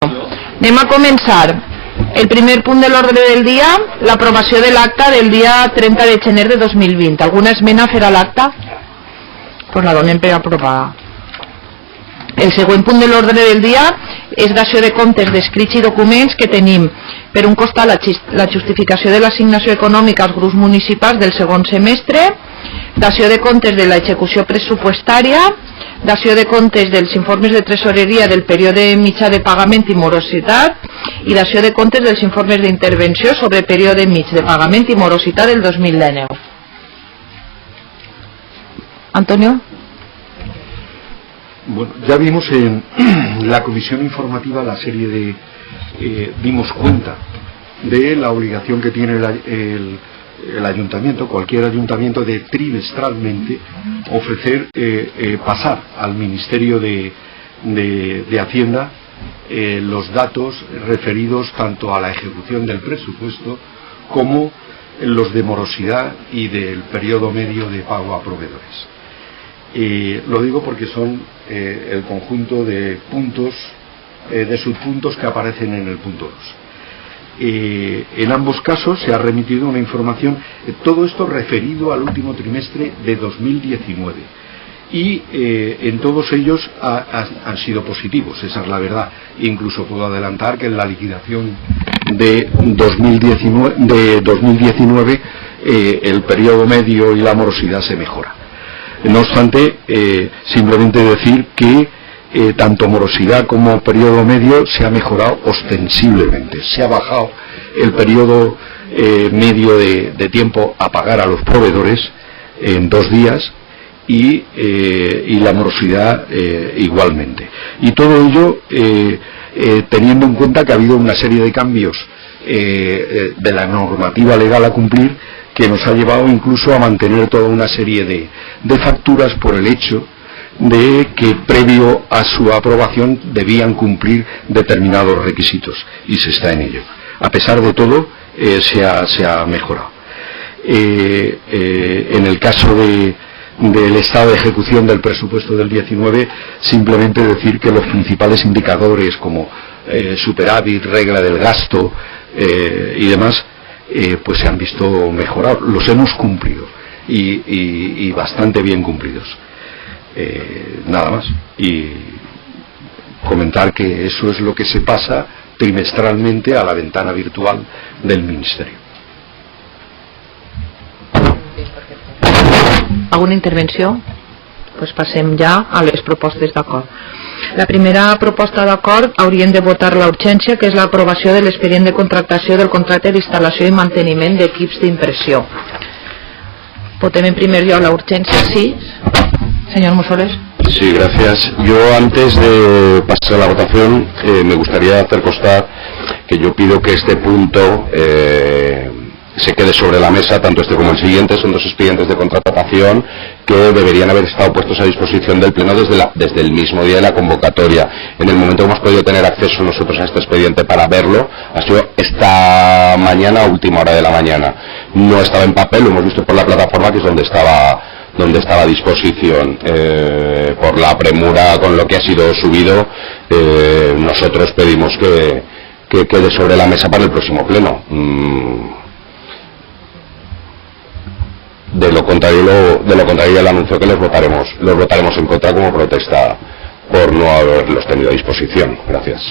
Anem a començar. El primer punt de l'ordre del dia, l'aprovació de l'acta del dia 30 de gener de 2020. Alguna esmena a fer a l'acta? Pues la donem per aprovada. El següent punt de l'ordre del dia és dació de comptes d'escrits i documents que tenim. Per un costat, la justificació de l'assignació econòmica als grups municipals del segon semestre, dació de comptes de l'execució pressupostària, dació de comptes dels informes de tresoreria del període mitjà de pagament i morositat i dació de comptes dels informes d'intervenció sobre període mig de pagament i morositat del 2019. Antonio. Bueno, ya vimos en la comisión informativa la serie de... dimos cuenta de la obligación que tiene el ayuntamiento, cualquier ayuntamiento, de trimestralmente ofrecer, pasar al Ministerio de Hacienda los datos referidos tanto a la ejecución del presupuesto como los de morosidad y del periodo medio de pago a proveedores. Lo digo porque son el conjunto de puntos, de subpuntos que aparecen en el punto 2. En ambos casos se ha remitido una información, todo esto referido al último trimestre de 2019, y en todos ellos han sido positivos, esa es la verdad. Incluso puedo adelantar que en la liquidación de 2019 el periodo medio y la morosidad se mejora. No obstante, simplemente decir que tanto morosidad como periodo medio se ha mejorado ostensiblemente. Se ha bajado el periodo medio de tiempo a pagar a los proveedores en 2 días y la morosidad igualmente. Y todo ello teniendo en cuenta que ha habido una serie de cambios de la normativa legal a cumplir, que nos ha llevado incluso a mantener toda una serie de facturas por el hecho de que previo a su aprobación debían cumplir determinados requisitos, y se está en ello. A pesar de todo, se ha mejorado. En el caso del estado de ejecución del presupuesto del 19, simplemente decir que los principales indicadores como superávit, regla del gasto y demás, pues se han visto mejorados. Los hemos cumplido y bastante bien cumplidos. Nada más, y comentar que eso es lo que se pasa trimestralmente a la ventana virtual del Ministerio. ¿Alguna intervenció? Pues passem ja a les propostes d'acord. La primera proposta d'acord hauríem de votar la urgència, que és l'aprovació de l'expedient de contractació del contracte d'instal·lació i manteniment d'equips d'impressió. Votem en primer lloc la urgència, sí. Señor Mussoles. Sí, gracias. Yo, antes de pasar a la votación, me gustaría hacer constar que yo pido que este punto se quede sobre la mesa, tanto este como el siguiente. Son 2 expedientes de contratación que deberían haber estado puestos a disposición del Pleno desde el mismo día de la convocatoria. En el momento que hemos podido tener acceso nosotros a este expediente para verlo, ha sido esta mañana, a última hora de la mañana. No estaba en papel, lo hemos visto por la plataforma, que es donde estaba a disposición. Por la premura con lo que ha sido subido, nosotros pedimos que quede sobre la mesa para el próximo pleno. De lo contrario el anuncio que los votaremos en contra como protesta por no haberlos tenido a disposición. Gracias.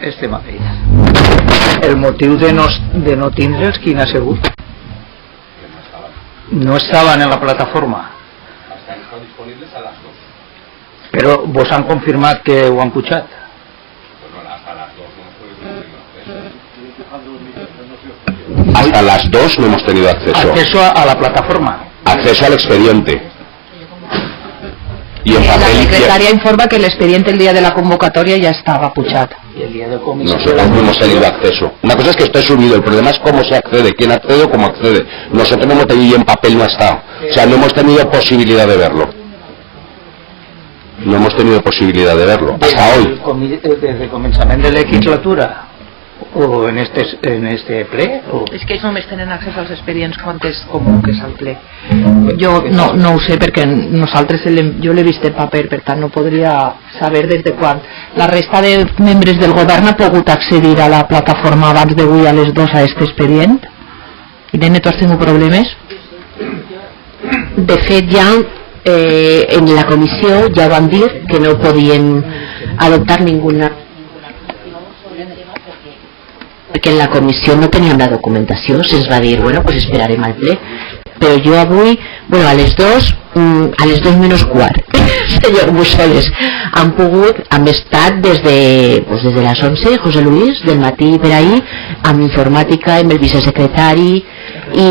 Este mateix. El motiu de no tindre'ls, quin ha sigut? No estaven en la plataforma. Estan disponibles a les 2. Però vos han confirmat que ho han pujat? Hasta las 2 no hemos tenido acceso. Acceso a la plataforma. Acceso al expediente. Y en la papel, secretaria informa que el expediente el día de la convocatoria ya estaba puchado. Y el día de comisión. Nosotros no hemos tenido acceso. Una cosa es que esté subido, el problema es cómo se accede, quién accede o cómo accede. Nosotros no hemos tenido, y en papel no está. O sea, no hemos tenido posibilidad de verlo. No hemos tenido posibilidad de verlo. Hasta hoy. Desde el començament de la legislatura o en este ple? O... És que ells només tenen accés als expedients quan es convoques al ple. Jo no ho sé perquè nosaltres jo l'he vist en paper, per tant no podria saber des de quan. La resta de membres del govern ha pogut accedir a la plataforma abans d'avui a les 2 a aquest expedient? Irene, tu has tingut problemes? De fet, ja en la comissió ja van dir que no podien adoptar ninguna, perquè en la comissió no teníem la documentació. Se'ns va dir, bueno, pues esperarem al ple. Però jo avui, bueno, a les 2 menys quart, senyor Bussoles, hem estat des de les 11, José Luis, del matí per ahí, amb informàtica, amb el vicesecretari, i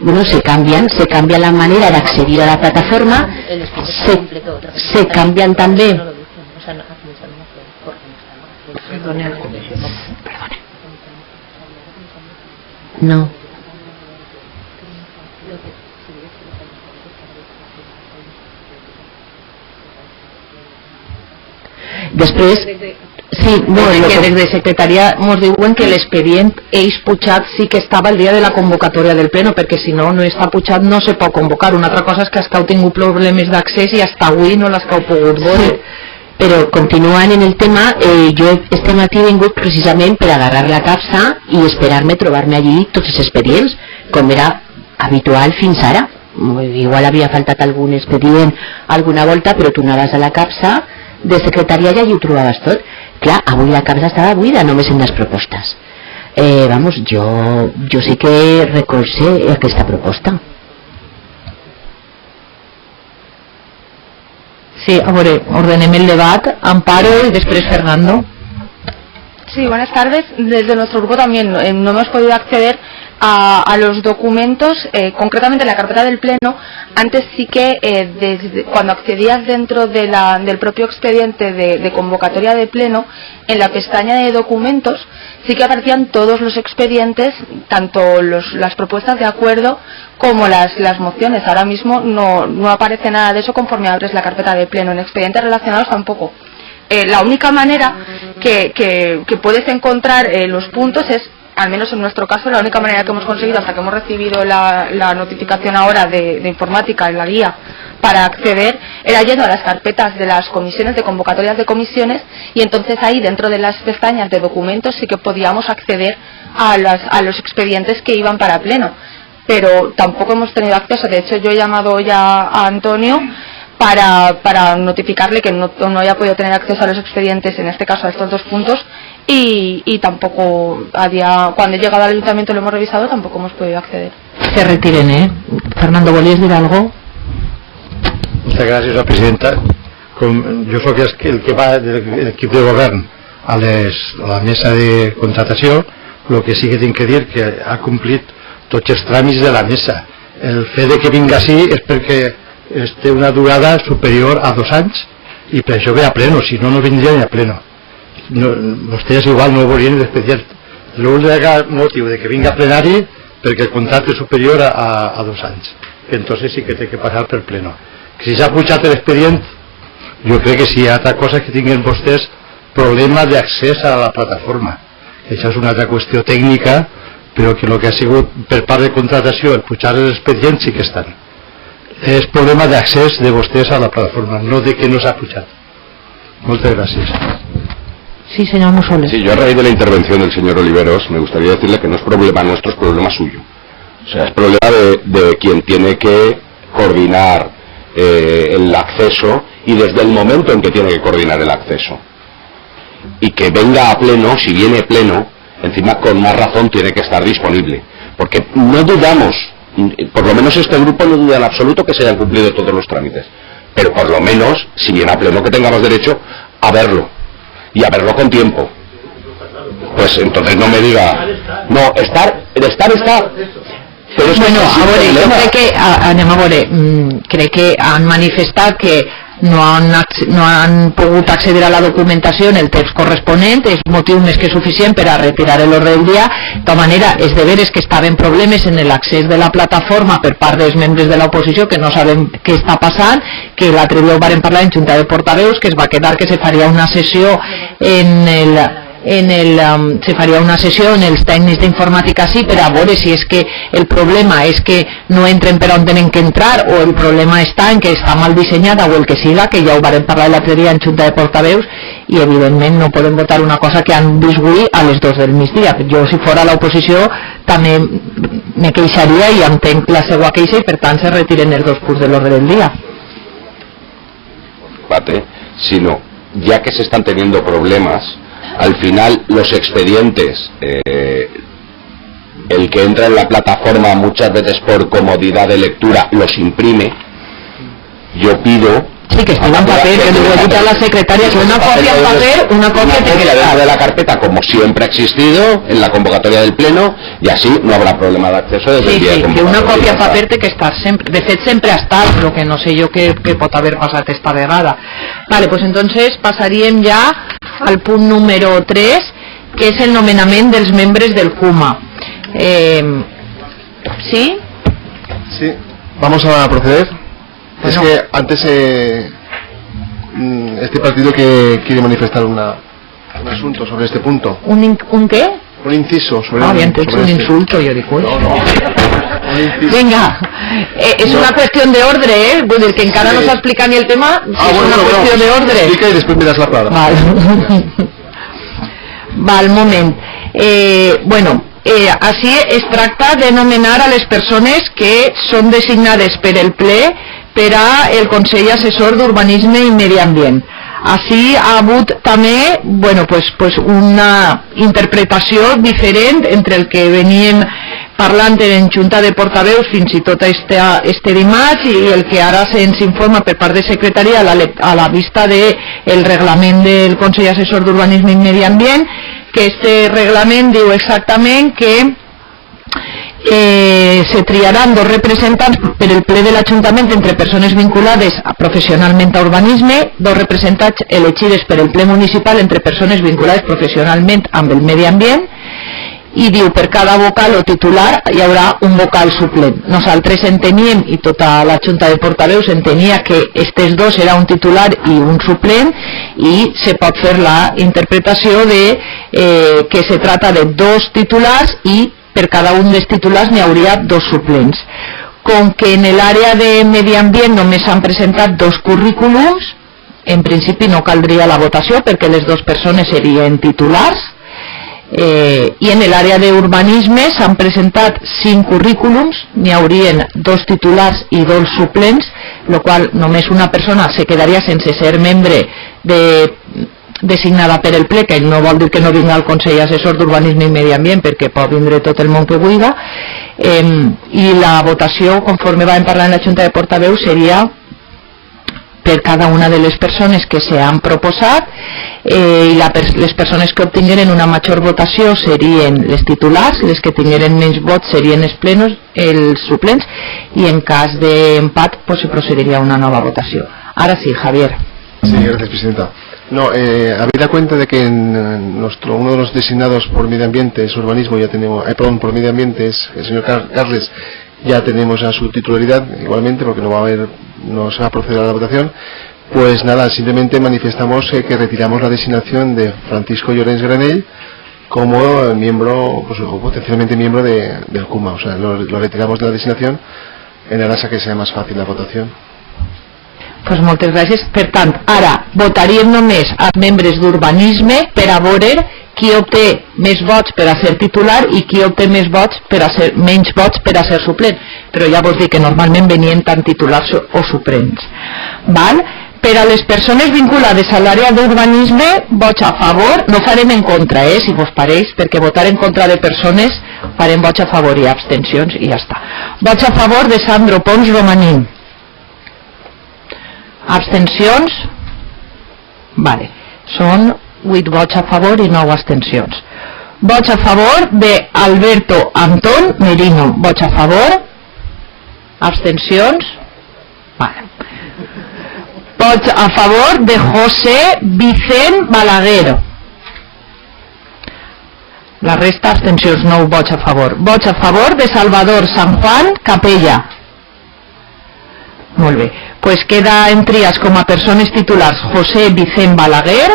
bueno, se cambia la manera d'accedir a la plataforma, se canvian també. Perdone. No. Després, sí, no, que des de secretaria ens diuen que l'expedient ells pujat sí que estava el dia de la convocatòria del pleno, perquè si no està pujat no se pot convocar. Una altra cosa és que els que heu tingut problemes d'accés i hasta avui no les que heu pogut veure. Sí. Però continuant en el tema, jo este matí he vingut precisament per agarrar la capsa i esperar-me trobar-me allí tots els expedients, com era habitual fins ara. Igual havia faltat algun expedient alguna volta, però tu anaves a la capsa de secretaria i allí ho trobaves tot. Clar, avui la capsa estava buida, només en les propostes. Vamos, jo sí que recolze aquesta proposta. Sí, a veure, ordenem el debat. Amparo y después Fernando. Sí, buenas tardes. Desde nuestro grupo también no hemos podido acceder a los documentos, concretamente la carpeta del Pleno. Antes sí que cuando accedías dentro del propio expediente de convocatoria de Pleno, en la pestaña de documentos sí que aparecían todos los expedientes, tanto las propuestas de acuerdo como las mociones. Ahora mismo no aparece nada de eso conforme abres la carpeta de Pleno. En expedientes relacionados tampoco. La única manera que puedes encontrar los puntos es, al menos en nuestro caso, la única manera que hemos conseguido hasta que hemos recibido la notificación ahora de informática en la guía para acceder, era yendo a las carpetas de las comisiones, de convocatorias de comisiones, y entonces ahí dentro de las pestañas de documentos sí que podíamos acceder a los expedientes que iban para Pleno, pero tampoco hemos tenido acceso. De hecho, yo he llamado ya a Antonio para notificarle que no había podido tener acceso a los expedientes, en este caso a estos 2 puntos, y tampoco cuando he llegado al ayuntamiento lo hemos revisado, tampoco hemos podido acceder. Se retiren, Fernando, ¿volías decir algo? Muchas gracias, presidenta. Jo soc el que va de l'equip de govern a la mesa de contratació. El que sí que tinc que dir que ha complit tots els tràmits de la mesa. El fet de que vinga així és perquè té una durada superior a 2 anys i per això ve a pleno, si no, no vindria ni a pleno. Vostès igual no volien l'expedient. L'únic motiu de que vinga a plenari perquè el contracte és superior a 2 anys, que entonces sí que té que passar per pleno. Que si s'ha pujat l'expedient, jo crec que si hi ha altra cosa que tinguin vostès problema d'accés a la plataforma. Això és una altra qüestió tècnica, però que el que ha sigut per part de contratació, el pujar els expedients sí que estan. És problema d'accés de vostès a la plataforma, no de que no s'ha pujat. Moltes gràcies. Sí, señor Mussoles. Sí, yo a raíz de la intervención del señor Oliveros me gustaría decirle que no es problema nuestro, es problema suyo. O sea, es problema de quien tiene que coordinar el acceso, y desde el momento en que tiene que coordinar el acceso. Y que venga a pleno, si viene pleno, encima con más razón tiene que estar disponible. Porque no dudamos, por lo menos este grupo no duda en absoluto que se hayan cumplido todos los trámites. Pero por lo menos, si viene a pleno, que tengamos derecho a verlo. Y a verlo con tiempo. Pues entonces no me diga... No, estar... Però bueno, a veure, jo crec que anem a veure, crec que han manifestat que no han pogut accedir a la documentació en el text corresponent, és motiu més que suficient per a retirar l'ordre del dia. De tota manera, és de veres que estaven problemes en l'accés de la plataforma per part dels membres de l'oposició, que no sabem què està passant, que l'altre dia ho varen parlar en Junta de Portaveus, que es va quedar que se faria una sessió en se faria una sessió en els tècnics d'informàtica sí, per a veure si és que el problema és que no entren per on tenen que entrar o el problema està en que està mal dissenyada o el que siga, que ja ho vam parlar l'altre dia en Junta de Portaveus, i evidentment no podem votar una cosa que han vist avui a les 2 del migdia. Jo, si fora l'oposició, també me queixaria i entenc la seva queixa i per tant se retiren els 2 punts de l'ordre del dia. Sino, ya que se están teniendo problemas, al final los expedientes, el que entra en la plataforma muchas veces por comodidad de lectura los imprime. Yo pido sí, que esté en papel, que luego quita la secretaria, que una copia en papel, una copia tiene que dentro de la carpeta, como siempre ha existido en la convocatoria del pleno, y así no habrá problema de acceso desde el día de que una copia en papel té que estar sempre, de fet sempre ha estat, però que no sé jo què pot haver passat esta vegada. Vale, pues entonces pasaríem ja al punt número 3, que és el nomenament dels membres del CUMA. ¿Sí? Sí, vamos a proceder. Bueno. Es que antes este partido que quiere manifestar un asunto sobre este punto. ¿Un qué? Un inciso sobre bien, te he hecho un insulto, yo digo. No. Venga, es una cuestión de orden, Bueno, el que encara no s'ha explicat ni el tema, es una cuestión de orden. Explica y después me das la palabra. Vale. Val, moment. Així es tracta de nomenar a les persones que són designades per el ple per a el Consell Assessor d'Urbanisme i Medi Ambient. Així ha hagut també una interpretació diferent entre el que veníem parlant en Junta de Portaveus fins i tot este dimarts i el que ara se'ns informa per part de secretaria a la vista del reglament del Consell Assessor d'Urbanisme i Medi Ambient, que este reglament diu exactament que se triaran 2 representants per el ple de l'Ajuntament entre persones vinculades professionalment a urbanisme, 2 representants elegides per el ple municipal entre persones vinculades professionalment amb el medi ambient, i diu per cada vocal o titular hi haurà un vocal suplent. Nosaltres enteníem, i tota la Junta de Portaveus entenia que estes 2 era un titular i un suplent, i se pot fer la interpretació de que se trata de 2 titulars i per cada un dels titulars n'hi hauria 2 suplents. Com que en l'àrea de medi ambient només s'han presentat 2 currículums, en principi no caldria la votació perquè les 2 persones serien titulars, i en l'àrea d'urbanisme s'han presentat 5 currículums, n'hi haurien 2 titulars i 2 suplents, el qual només una persona se quedaria sense ser membre designada per el ple, que no vol dir que no vingui al Consell Assessor d'Urbanisme i Medi Ambient, perquè pot vindre tot el món que vulgui, i la votació, conforme vam parlar en la Junta de Portaveus, seria per cada una de les persones que s'han proposat, i les persones que obtingueren una major votació serien les titulars, les que tingueren menys vots serien els suplents, i en cas d'empat se procediria a una nova votació. Ara sí, Javier. Sí, gracias, Presidenta. No, habida cuenta de que uno de los designados por medio ambiente es urbanismo, ya tenemos, por medio ambiente es el señor Carles, ya tenemos a su titularidad igualmente, porque no se va a proceder a la votación. Pues nada, simplemente manifestamos que retiramos la designación de Francisco Llorens Granell como miembro, o potencialmente miembro del CUMA. O sea, lo retiramos de la designación en aras a que sea más fácil la votación. Pues moltes gràcies. Per tant, ara votaríem només als membres d'urbanisme per a veure qui obté més vots per a ser titular i qui obté menys vots per a ser suplent. Però ja vos dic que normalment venien tant titulars o suplents. Val? Per a les persones vinculades a l'àrea d'urbanisme, vots a favor, no farem en contra, si vos pareix, perquè votar en contra de persones farem vots a favor i abstencions i ja està. Vots a favor de Sandro Pons Romaní. Abstencions? Vale. Són 8 vots a favor i 9 abstencions. Vots a favor de Alberto Antón Merino. Vots a favor? Abstencions? Vale. Vots a favor de José Vicent Balaguer. La resta abstencions, 9 vots a favor. Vots a favor de Salvador San Juan Capella. Molt bé. Pues queda en tries com a persones titulars José Vicent Balaguer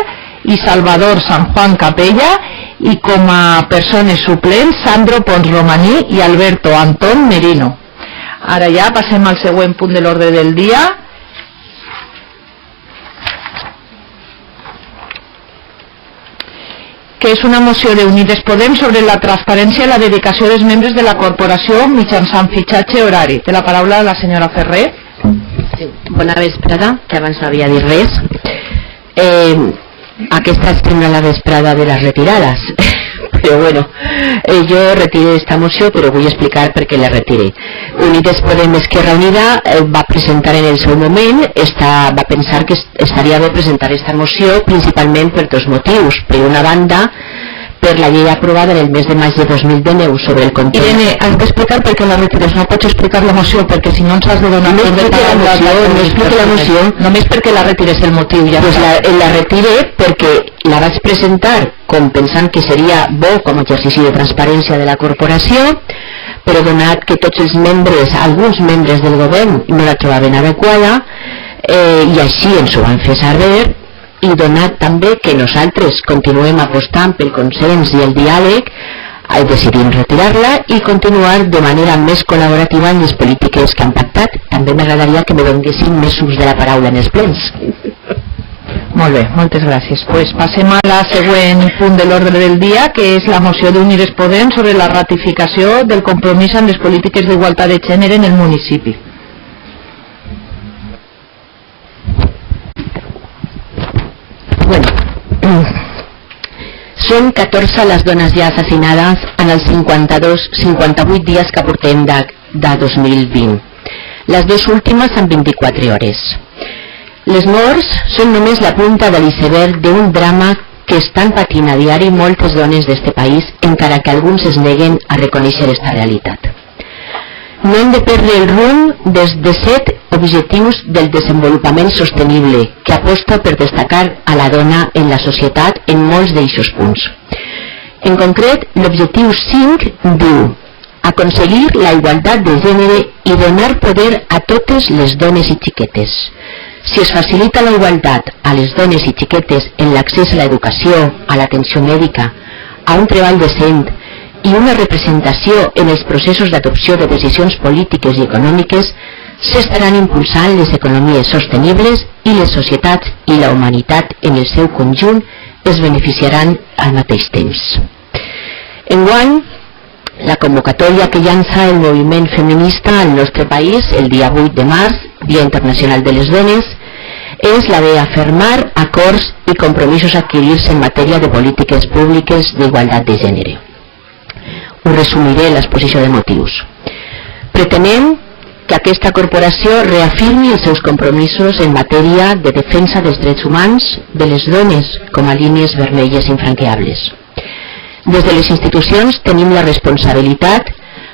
i Salvador San Juan Capella, i com a persones suplents Sandro Pons Romaní i Alberto Antón Merino. Ara ja passem al següent punt de l'ordre del dia, que és una moció d'Unides Podem sobre la transparència i la dedicació dels membres de la corporació mitjançant fitxatge horari. Té la paraula la senyora Ferrer. Sí, bona vesprada, que abans no havia dit res. Aquesta és la vesprada de les retirades, però bueno, jo retiré esta moció, però vull explicar per què la retiré. Unides Podem Esquerra Unida va presentar en el seu moment, va pensar que estaria bé presentar esta moció principalment per dos motius. Per una banda, per la llei aprovada en el mes de maig de 2019 sobre el control... Irene, has d'explicar per què la retires, no pots explicar la moció perquè si no ens has de donar... No expliqui la moció, només perquè la retires el motiu. Ja pues la retiré perquè la vaig presentar com pensant que seria bo com a exercici de transparència de la corporació, però donat que tots els membres, alguns membres del govern no la trobaven adequada, i així ens ho van fer saber, i donat també que nosaltres continuem apostant pel consens i el diàleg, decidim retirar-la i continuar de manera més col·laborativa en les polítiques que han pactat. També m'agradaria que me donguessin més ús de la paraula en els plens. Molt bé, moltes gràcies. Pues passem a la següent punt de l'ordre del dia, que és la moció d'Unides Podem sobre la ratificació del compromís amb les polítiques d'igualtat de gènere en el municipi. Bueno, són 14 les dones ja assassinades en els 58 dies que portem de 2020. Les dues últimes en 24 hores. Les morts són només la punta de l'iceberg d'un drama que estan patint a diari moltes dones d'este país, encara que alguns es neguen a reconèixer esta realitat. No hem de perdre el rumb des de 7 objectius del desenvolupament sostenible, que aposta per destacar a la dona en la societat en molts d'eixos punts. En concret, l'objectiu 5 diu aconseguir la igualtat de gènere i donar poder a totes les dones i xiquetes. Si es facilita la igualtat a les dones i xiquetes en l'accés a l'educació, a l'atenció mèdica, a un treball decent i una representació en els processos d'adopció de decisions polítiques i econòmiques, s'estaran impulsant les economies sostenibles i les societats i la humanitat en el seu conjunt es beneficiaran al mateix temps. Enguany, la convocatòria que llança el moviment feminista al nostre país el dia 8 de març, Dia Internacional de les Dones, és la d'afirmar acords i compromisos adquirits en matèria de polítiques públiques d'igualtat de gènere. Ho resumiré en l'exposició de motius. Pretenem que aquesta corporació reafirmi els seus compromisos en matèria de defensa dels drets humans de les dones com a línies vermelles infranqueables. Des de les institucions tenim la responsabilitat,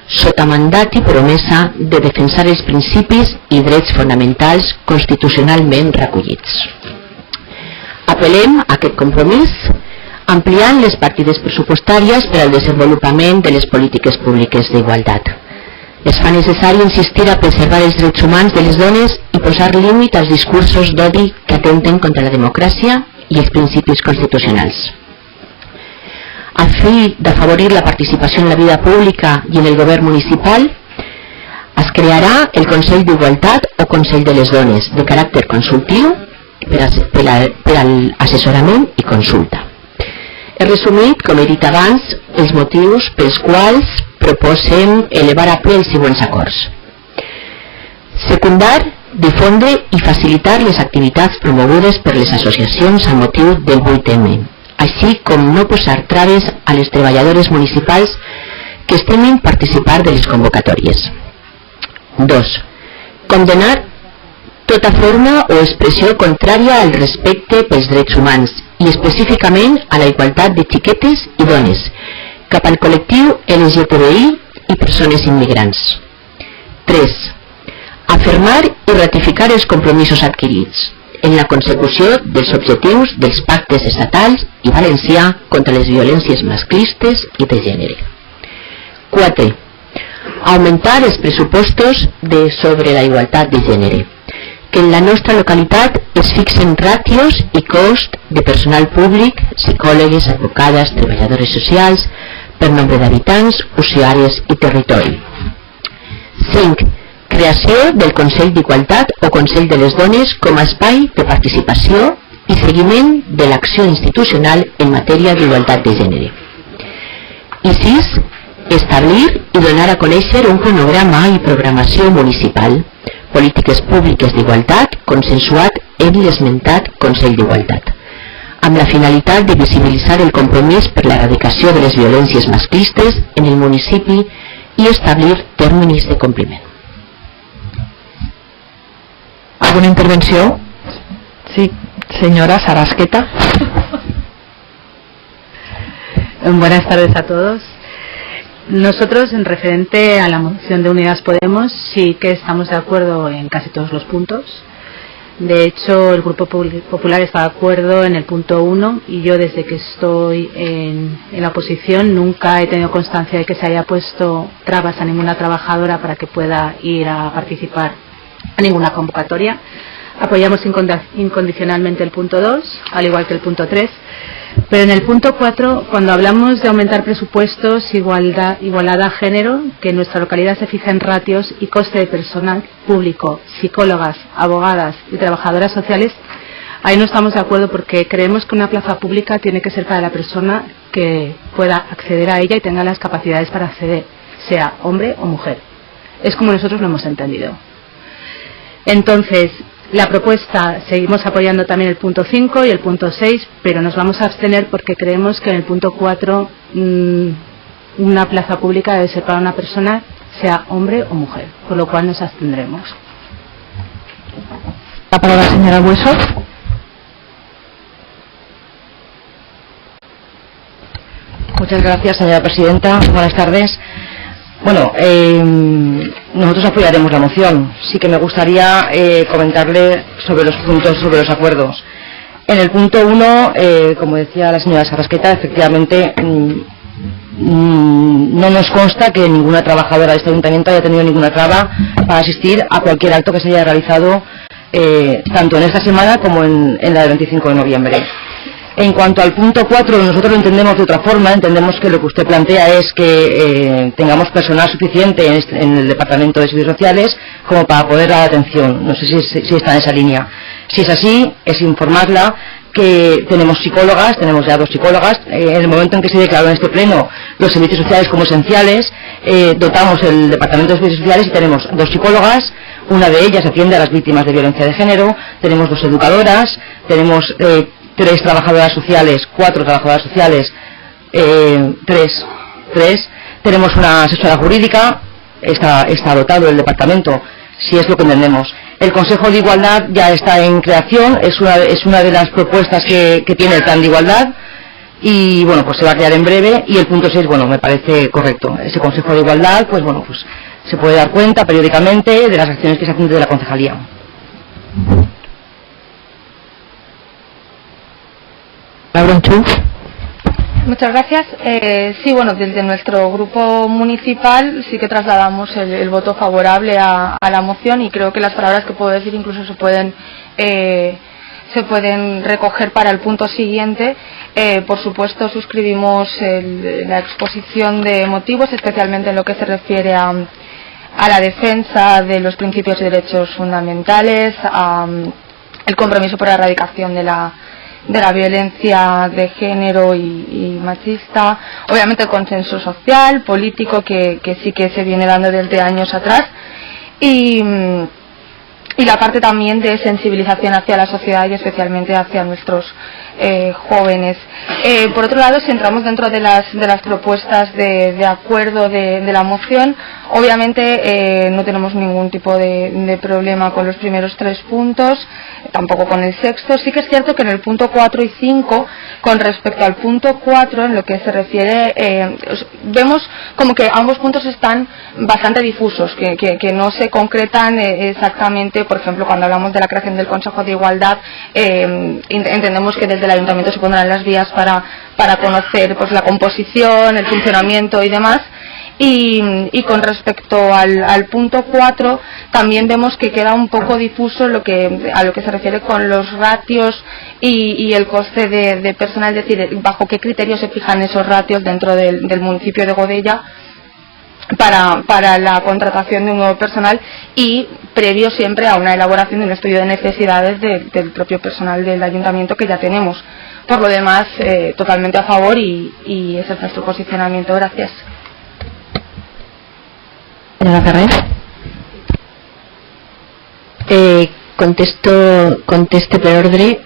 sota mandat i promesa, de defensar els principis i drets fonamentals constitucionalment recollits. Apel·lem a aquest compromís ampliant les partides pressupostàries per al desenvolupament de les polítiques públiques d'igualtat. Es fa necessari insistir a preservar els drets humans de les dones i posar límit als discursos d'odi que atenten contra la democràcia i els principis constitucionals. A fi d'afavorir la participació en la vida pública i en el govern municipal, es crearà el Consell d'Igualtat o Consell de les Dones, de caràcter consultiu per a l'assessorament i consulta. He resumit, com he dit abans, els motius pels quals proposem elevar a ple els següents acords. Secundar, difondre i facilitar les activitats promogudes per les associacions a motiu del 8M, així com no posar traves a les treballadores municipals que estimin participar de les convocatòries. 2. Condenar tota forma o expressió contrària al respecte pels drets humans i específicament a la igualtat de xiquetes i dones cap al col·lectiu LGTBI i persones immigrants. 3. Afirmar i ratificar els compromisos adquirits en la consecució dels objectius dels pactes estatals i valencià contra les violències masclistes i de gènere. 4. Augmentar els pressupostos sobre la igualtat de gènere. que en la nostra localitat es fixen ràtios i cost de personal públic, psicòlogues, advocades, treballadores socials, per nombre d'habitants, usuàries i territori. 5. Creació del Consell d'Igualtat o Consell de les Dones com a espai de participació i seguiment de l'acció institucional en matèria d'igualtat de gènere. I 6. Establir i donar a conèixer un cronograma i programació municipal, polítiques públiques d'igualtat consensuat en l'esmentat Consell d'Igualtat, amb la finalitat de visibilitzar el compromís per l'erradicació de les violències masclistes en el municipi i establir términos de compliment. ¿Alguna intervención? Sí, señora Sarasqueta. Buenas tardes a todos. Nosotros, en referente a la moción de Unidas Podemos, sí que estamos de acuerdo en casi todos los puntos. De hecho, el Grupo Popular está de acuerdo en el punto 1 y yo, desde que estoy en la oposición, nunca he tenido constancia de que se haya puesto trabas a ninguna trabajadora para que pueda ir a participar en ninguna convocatoria. Apoyamos incondicionalmente el punto 2, al igual que el punto 3. Pero en el punto 4, cuando hablamos de aumentar presupuestos, igualdad a género, que en nuestra localidad se fija en ratios y coste de personal público, psicólogas, abogadas y trabajadoras sociales, ahí no estamos de acuerdo, porque creemos que una plaza pública tiene que ser para la persona que pueda acceder a ella y tenga las capacidades para acceder, sea hombre o mujer. Es como nosotros lo hemos entendido. Entonces, la propuesta, seguimos apoyando también el punto 5 y el punto 6, pero nos vamos a abstener porque creemos que en el punto 4 una plaza pública debe ser para una persona, sea hombre o mujer, por lo cual nos abstendremos. La palabra la señora Hueso. Muchas gracias, señora presidenta. Buenas tardes. Bueno, nosotros apoyaremos la moción. Sí que me gustaría comentarle sobre los puntos, sobre los acuerdos. En el punto 1, como decía la señora Sarasqueta, efectivamente no nos consta que ninguna trabajadora de este ayuntamiento haya tenido ninguna traba para asistir a cualquier acto que se haya realizado tanto en esta semana como en la del 25 de noviembre. En cuanto al punto 4, nosotros lo entendemos de otra forma. Entendemos que lo que usted plantea es que tengamos personal suficiente en el Departamento de Servicios Sociales como para poder dar atención. No sé si está en esa línea. Si es así, es informarla que tenemos psicólogas, tenemos ya 2 psicólogas. En el momento en que se declaró en este pleno los servicios sociales como esenciales, dotamos el Departamento de Servicios Sociales y tenemos 2 psicólogas. Una de ellas atiende a las víctimas de violencia de género. Tenemos 2 educadoras, tenemos 3 trabajadoras sociales, 4 trabajadoras sociales, 3. Tenemos una asesora jurídica, está dotado el departamento, si es lo que entendemos. El Consejo de Igualdad ya está en creación, es una de las propuestas que tiene el plan de igualdad y bueno, pues se va a crear en breve. Y el punto 6, bueno, me parece correcto. Ese Consejo de Igualdad, pues bueno, pues se puede dar cuenta periódicamente de las acciones que se hacen desde la concejalía. Muchas gracias. Sí, bueno, desde nuestro grupo municipal sí que trasladamos el voto favorable a la moción, y creo que las palabras que puedo decir incluso se pueden recoger para el punto siguiente. Por supuesto, suscribimos la exposición de motivos, especialmente en lo que se refiere a la defensa de los principios y derechos fundamentales, el compromiso por la erradicación de la violencia de género y machista, obviamente el consenso social, político, que sí que se viene dando desde años atrás, y la parte también de sensibilización hacia la sociedad y especialmente hacia nuestros jóvenes. Por otro lado, si entramos dentro de las propuestas de acuerdo de la moción, obviamente no tenemos ningún tipo de problema con los primeros 3 puntos, tampoco con el sexto. Sí que es cierto que en el punto 4 y 5, con respecto al punto 4, en lo que se refiere, vemos como que ambos puntos están bastante difusos, que no se concretan exactamente. Por ejemplo, cuando hablamos de la creación del Consejo de Igualdad, entendemos que desde el Ayuntamiento se pondrán las vías para conocer pues la composición, el funcionamiento y demás. Y con respecto al punto 4, también vemos que queda un poco difuso a lo que se refiere con los ratios y el coste de personal, es decir, bajo qué criterios se fijan esos ratios dentro del municipio de Godella para la contratación de un nuevo personal, y previo siempre a una elaboración de un estudio de necesidades del propio personal del ayuntamiento que ya tenemos. Por lo demás, totalmente a favor, y ese es nuestro posicionamiento. Gracias. Señora Ferrer. Conteste por orden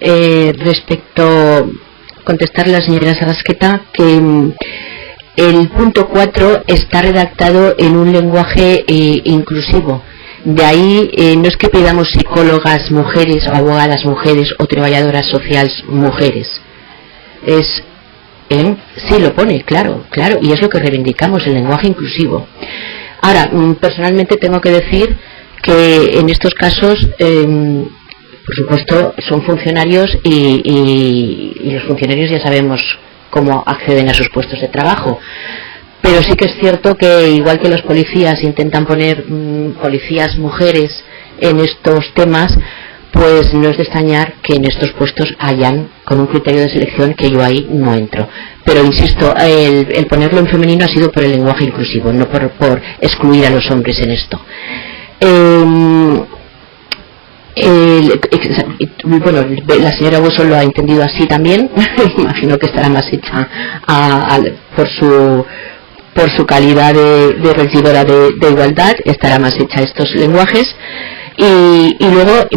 contestarle a la señora Sarrasqueta que el punto 4 está redactado en un lenguaje inclusivo. De ahí no es que pidamos psicólogas mujeres o abogadas mujeres o trabajadoras sociales mujeres. Sí, lo pone, claro, y es lo que reivindicamos, el lenguaje inclusivo. Ahora, personalmente tengo que decir que en estos casos, por supuesto, son funcionarios y los funcionarios ya sabemos cómo acceden a sus puestos de trabajo. Pero sí que es cierto que, igual que los policías intentan poner policías mujeres en estos temas, pues no es de extrañar que en estos puestos hayan, con un criterio de selección que yo ahí no entro. Pero insisto, el ponerlo en femenino ha sido por el lenguaje inclusivo, no por excluir a los hombres en esto. Bueno, la señora Buso lo ha entendido así también. Imagino que estará más hecha por su calidad de regidora de igualdad, estará más hecha a estos lenguajes. Y luego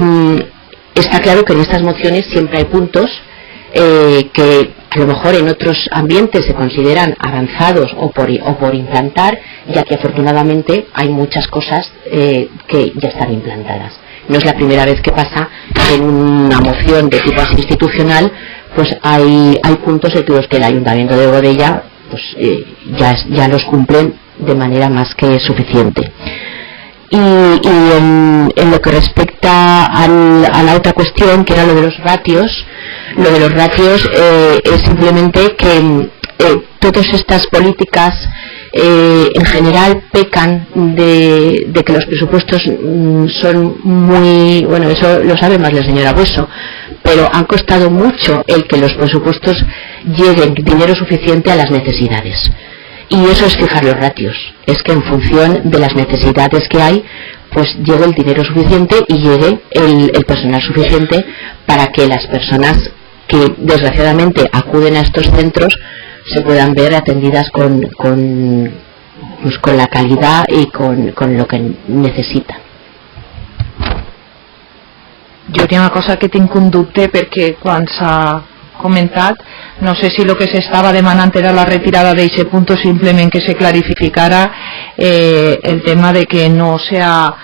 está claro que en estas mociones siempre hay puntos que a lo mejor en otros ambientes se consideran avanzados o por implantar, ya que afortunadamente hay muchas cosas que ya están implantadas. No es la primera vez que pasa en una moción de tipo así institucional, pues hay puntos en los que el Ayuntamiento de Godella pues ya los cumplen de manera más que suficiente. Y en lo que respecta a la otra cuestión, que era lo de los ratios, es simplemente que todas estas políticas en general pecan de que los presupuestos son muy, bueno, eso lo sabe más la señora Bueso, pero han costado mucho el que los presupuestos lleguen dinero suficiente a las necesidades. Y eso es fijar los ratios, es que en función de las necesidades que hay, pues llegue el dinero suficiente y llegue el personal suficiente para que las personas que desgraciadamente acuden a estos centros se puedan ver atendidas con la calidad y con lo que necesitan. Jo hi ha una cosa que tinc un dubte, perquè quan s'ha comentat, no sé si el que s'estava demanant era la retirada d'aquest punt o simplement que se clarificara el tema de que no s'ha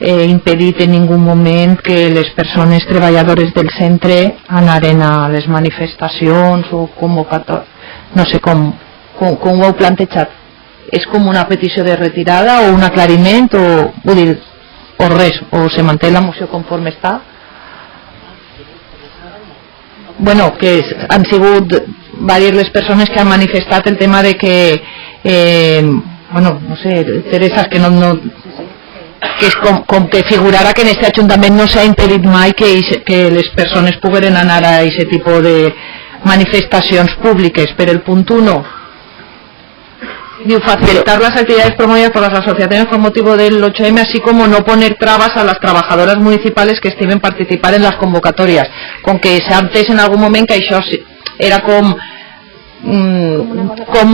impedit en ningú moment que les persones treballadores del centre anaren a les manifestacions o convocatòries. No sé com ho heu plantejat. És com una petició de retirada o un aclariment o res, o se manté la moció conforme està? Bueno, que han sigut diverses les persones que han manifestat el tema de que bueno, no sé, Teresa, que no que és com que figurara que en este Ajuntament no s'ha impedit mai que les persones pogueren anar a aquest tipus de manifestacions públiques. Per el punt 1 diu facilitar las actividades promovidas por las asociaciones con motivo del 8M, así como no poner trabas a las trabajadoras municipales que estimen participar en las convocatorias, con que s'ha entès en algun moment que això era com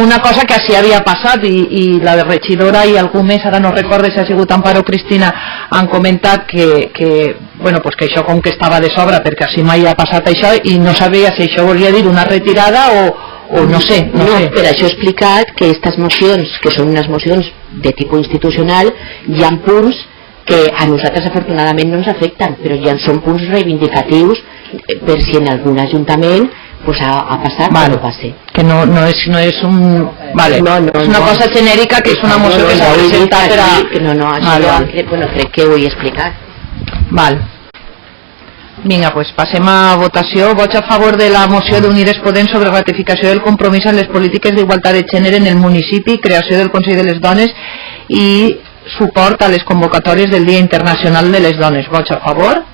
una cosa que així havia passat i la regidora i algú més, ara no recordo si ha sigut Amparo o Cristina, han comentat que bueno, pues que això com que estava de sobra perquè així mai ha passat això i no sabia si això volia dir una retirada o no sé. Per això he explicat que estas mocions, que són unes mocions de tipus institucional, hi ha punts que a nosaltres afortunadament no ens afecten, però ja són punts reivindicatius per si en algun ajuntament pues ha passat o no passe. Que no és un... Vale, és una cosa genèrica que és una moció que s'ha presentat per a... No, això bueno, crec que ho he explicat. Val. Vinga, pues passem a votació. Vots a favor de la moció d'Unides Podem sobre ratificació del compromís en les polítiques d'igualtat de gènere en el municipi, creació del Consell de les Dones i suport a les convocatòries del Dia Internacional de les Dones. Vots a favor?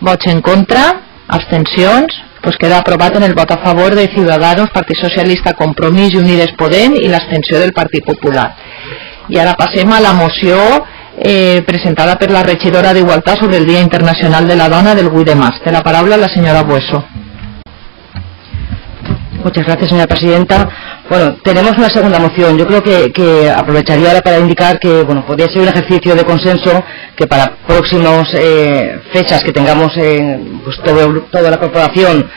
Vots en contra? Abstencions? Pues queda aprovat en el vot a favor de Ciudadanos, Partit Socialista, Compromís i Unides Podem i l'abstenció del Partit Popular. I ara passem a la moció presentada per la regidora d'Igualtat sobre el Dia Internacional de la Dona del 8 de març. Té la paraula la señora Bueso. Muchas gracias, señora presidenta. Bueno, tenemos una segunda moción. Yo creo que aprovecharía ahora para indicar que, bueno, podría ser un ejercicio de consenso que para próximas fechas que tengamos pues toda la corporación,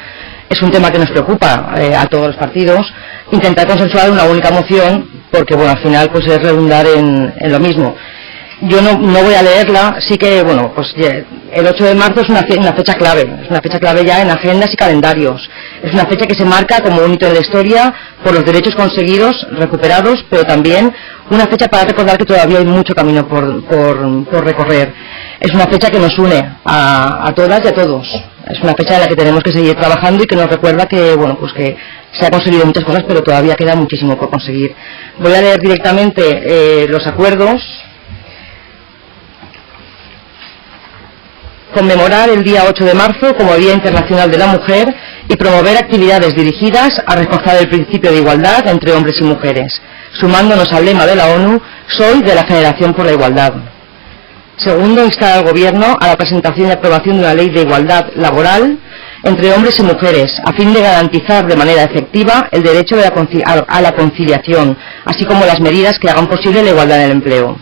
es un tema que nos preocupa a todos los partidos, intentar consensuar una única moción, porque, bueno, al final pues es redundar en lo mismo. Yo no voy a leerla, sí que, bueno, pues el 8 de marzo es una fecha clave, ya en agendas y calendarios. Es una fecha que se marca como un hito en la historia por los derechos conseguidos, recuperados, pero también una fecha para recordar que todavía hay mucho camino por recorrer. Es una fecha que nos une a todas y a todos. Es una fecha en la que tenemos que seguir trabajando y que nos recuerda que, bueno, pues que se ha conseguido muchas cosas, pero todavía queda muchísimo por conseguir. Voy a leer directamente los acuerdos. Conmemorar el día 8 de marzo como Día Internacional de la Mujer y promover actividades dirigidas a reforzar el principio de igualdad entre hombres y mujeres, sumándonos al lema de la ONU, Soy de la generación por la igualdad. Segundo, instar al Gobierno a la presentación y aprobación de una ley de igualdad laboral entre hombres y mujeres, a fin de garantizar de manera efectiva el derecho a la conciliación, así como las medidas que hagan posible la igualdad en el empleo.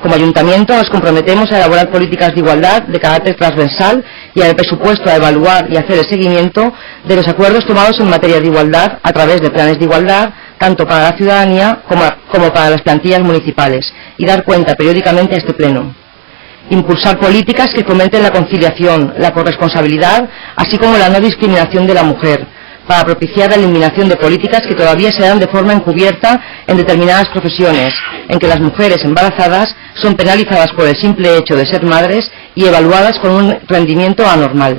Como Ayuntamiento nos comprometemos a elaborar políticas de igualdad de carácter transversal y al presupuesto a evaluar y hacer el seguimiento de los acuerdos tomados en materia de igualdad a través de planes de igualdad, tanto para la ciudadanía como para las plantillas municipales, y dar cuenta periódicamente a este Pleno. Impulsar políticas que fomenten la conciliación, la corresponsabilidad, así como la no discriminación de la mujer, para propiciar la eliminación de políticas que todavía se dan de forma encubierta en determinadas profesiones, en que las mujeres embarazadas son penalizadas por el simple hecho de ser madres y evaluadas con un rendimiento anormal.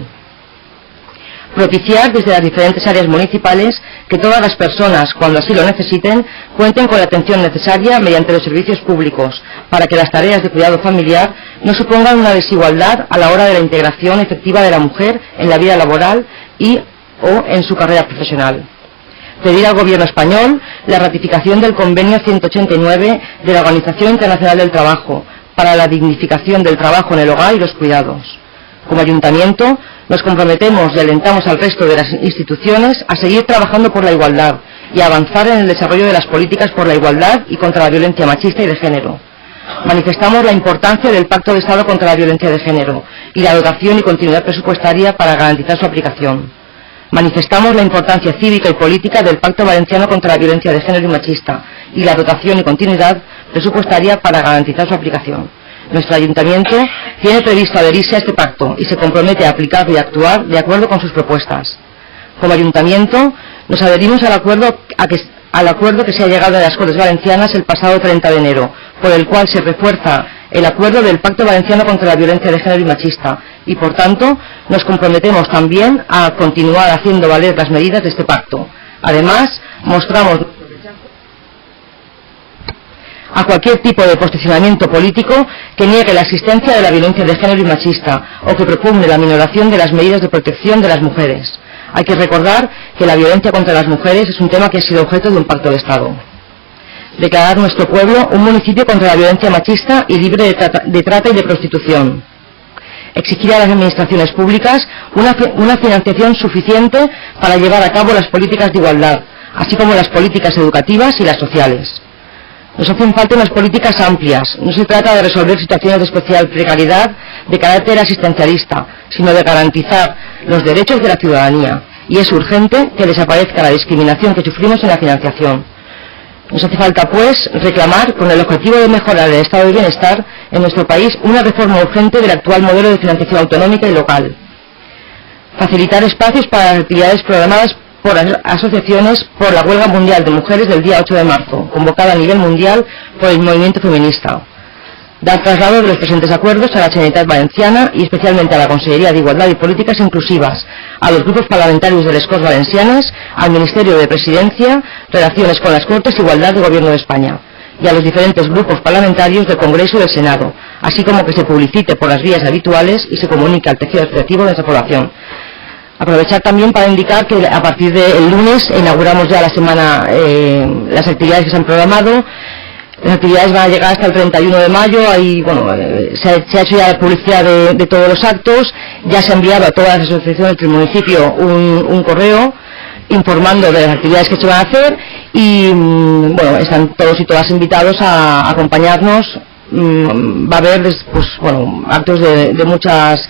Propiciar desde las diferentes áreas municipales que todas las personas, cuando así lo necesiten, cuenten con la atención necesaria mediante los servicios públicos, para que las tareas de cuidado familiar no supongan una desigualdad a la hora de la integración efectiva de la mujer en la vida laboral o en su carrera profesional. Pedir al Gobierno español la ratificación del Convenio 189 de la Organización Internacional del Trabajo para la dignificación del trabajo en el hogar y los cuidados. Como Ayuntamiento, nos comprometemos y alentamos al resto de las instituciones a seguir trabajando por la igualdad y a avanzar en el desarrollo de las políticas por la igualdad y contra la violencia machista y de género. Manifestamos la importancia del Pacto de Estado contra la Violencia de Género y la dotación y continuidad presupuestaria para garantizar su aplicación. Manifestamos la importancia cívica y política del Pacto Valenciano contra la Violencia de Género y Machista y la dotación y continuidad presupuestaria para garantizar su aplicación. Nuestro Ayuntamiento tiene previsto adherirse a este pacto y se compromete a aplicarlo y actuar de acuerdo con sus propuestas. Como Ayuntamiento, nos adherimos al acuerdo que se ha llegado en las Cortes Valencianas el pasado 30 de enero, por el cual se refuerza el acuerdo del Pacto Valenciano contra la Violencia de Género y Machista y, por tanto, nos comprometemos también a continuar haciendo valer las medidas de este pacto. Además, mostramos a cualquier tipo de posicionamiento político que niegue la existencia de la violencia de género y machista o que propugne la minoración de las medidas de protección de las mujeres. Hay que recordar que la violencia contra las mujeres es un tema que ha sido objeto de un pacto de Estado. Declarar nuestro pueblo un municipio contra la violencia machista y libre de trata y de prostitución. Exigir a las administraciones públicas una financiación suficiente para llevar a cabo las políticas de igualdad, así como las políticas educativas y las sociales. Nos hacen falta unas políticas amplias. No se trata de resolver situaciones de especial precariedad de carácter asistencialista, sino de garantizar los derechos de la ciudadanía. Y es urgente que desaparezca la discriminación que sufrimos en la financiación. Nos hace falta, pues, reclamar, con el objetivo de mejorar el estado de bienestar en nuestro país, una reforma urgente del actual modelo de financiación autonómica y local. Facilitar espacios para las actividades programadas por asociaciones por la huelga mundial de mujeres del día 8 de marzo, convocada a nivel mundial por el movimiento feminista. Dar traslado de los presentes acuerdos a la Generalitat Valenciana y especialmente a la Consellería de Igualdad y Políticas Inclusivas, a los grupos parlamentarios de les Corts Valencianes, al Ministerio de Presidencia, Relaciones con las Cortes, Igualdad del Gobierno de España, y a los diferentes grupos parlamentarios del Congreso y del Senado, así como que se publicite por las vías habituales y se comunique al tejido asociativo de nuestra población. Aprovechar también para indicar que a partir del lunes inauguramos ya la semana, las actividades que se han programado. Las actividades van a llegar hasta el 31 de mayo, ahí, bueno, se ha hecho ya la publicidad de todos los actos, ya se ha enviado a todas las asociaciones del municipio un correo informando de las actividades que se van a hacer y, bueno, están todos y todas invitados a acompañarnos. Va a haber, pues, bueno, actos de muchas...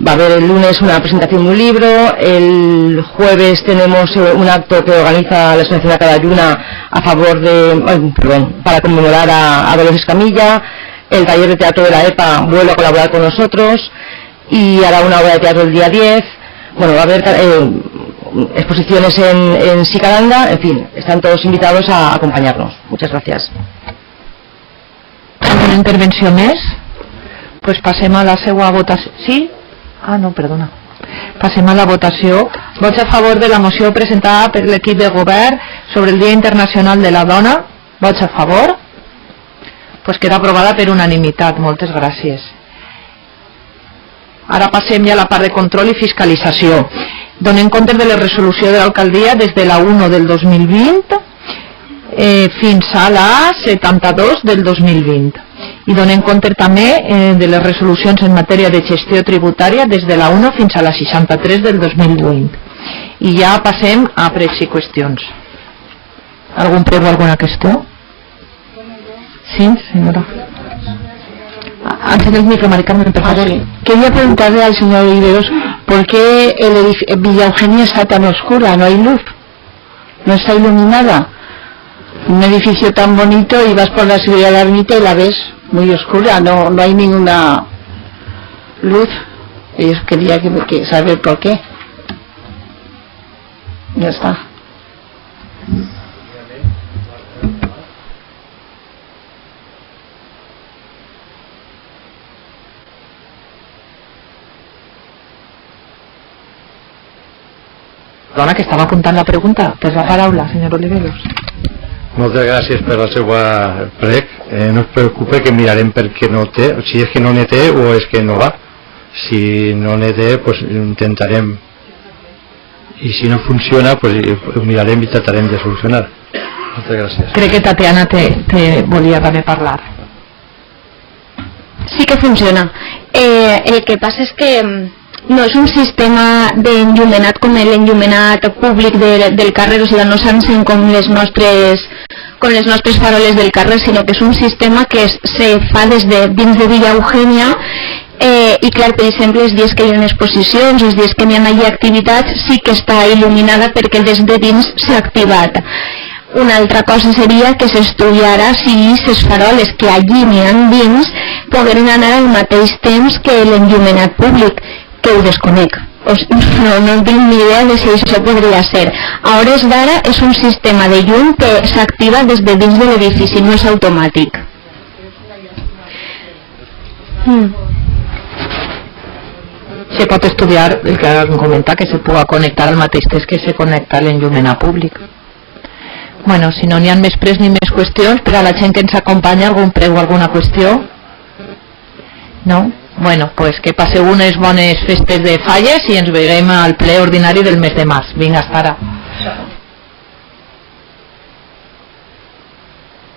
Va a haber el lunes una presentación de un libro, el jueves tenemos un acto que organiza la Asociación Cadayuna a favor de, para conmemorar a Dolores Escamilla, el taller de teatro de la EPA vuelve a colaborar con nosotros y hará una obra de teatro el día 10, bueno, va a haber exposiciones en Sicaranda, en fin, están todos invitados a acompañarnos. Muchas gracias. ¿Alguna intervenció més? Pues passem a la seva votació. Sí? Ah, no, perdona. Passem a la votació. Vots a favor de la moció presentada per l'equip de govern sobre el Dia Internacional de la Dona. Vots a favor? Pues queda aprovada per unanimitat. Moltes gràcies. Ara passem ja a la part de control i fiscalització. Donem compte de la resolució de l'alcaldia des de la 1 del 2020 fins a la 72 del 2020. I donem compte també de les resolucions en matèria de gestió tributària des de la 1 fins a la 63 del 2020. I ja passem a pregs i qüestions. Algun prego o alguna qüestió? Sí, senyora. Antes del micro, Mari Carmen, por favor. Sí. Quería preguntarle al señor Oliveros por qué Villa Eugenia está tan oscura, no hay luz, no está iluminada. Un edificio tan bonito y vas por la subida de la ermita y la ves muy oscura, no hay ninguna luz. Y yo quería saber por qué. Ya está. Dona, que estava apuntant la pregunta. Tens la paraula, senyor Oliveros. Moltes gràcies per la seva prec. No es preocupe que mirarem per què no té, si és que no n'hi té o és que no va. Si no n'hi té, pues intentarem. I si no funciona, pues ho mirarem i tratarem de solucionar. Moltes gràcies. Crec que Tatiana te volia també parlar. Sí que funciona. El que passa és que no és un sistema d'enllumenat com l'enllumenat públic del carrer, o sigui, no s'encén com les nostres faroles del carrer, sinó que és un sistema que se fa des de dins de Villa Eugènia i clar, per exemple, els dies que hi ha exposicions, els dies que hi ha allà activitats, sí que està il·luminada perquè des de dins s'ha activat. Una altra cosa seria que s'estudiara si les faroles que allí n'hi ha dins pogueren anar al mateix temps que l'enllumenat públic, que ho desconec. No tinc ni idea de si això podria ser. A hores d'ara és un sistema de llum que s'activa des de dins de l'edifici, no és automàtic. Se pot estudiar el que comenta, que se puga connectar al mateix temps que se connecta l'enllumenat públic. Bueno, si no n'hi ha més pregs ni més qüestions, per a la gent que ens acompanya, algun preu o alguna qüestió? No? Bueno, pues que passeu unes bones festes de falles i ens veurem al ple ordinari del mes de març. Vinga, hasta ara.